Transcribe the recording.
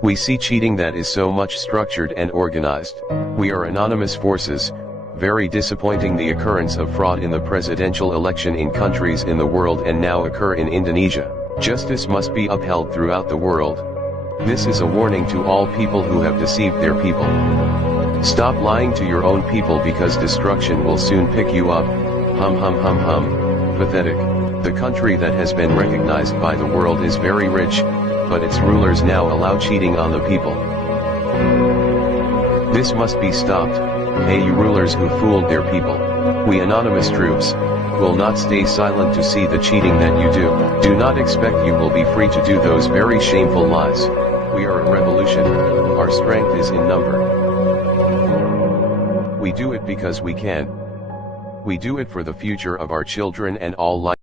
We see cheating that is so much structured and organized. We are anonymous forces. Very disappointing. The occurrence of fraud in the presidential election in countries in the world and now occur in Indonesia. Justice must be upheld throughout the world. This is a warning to all people who have deceived their people. Stop lying to your own people because destruction will soon pick you up. Hum hum hum hum. Pathetic. The country that has been recognized by the world is very rich, but its rulers now allow cheating on the people. This must be stopped. Hey, you rulers who fooled their people. We anonymous troops will not stay silent to see the cheating that you do. Do not expect you will be free to do those very shameful lies. We are a revolution. Our strength is in number. We do it because we can. We do it for the future of our children and all life.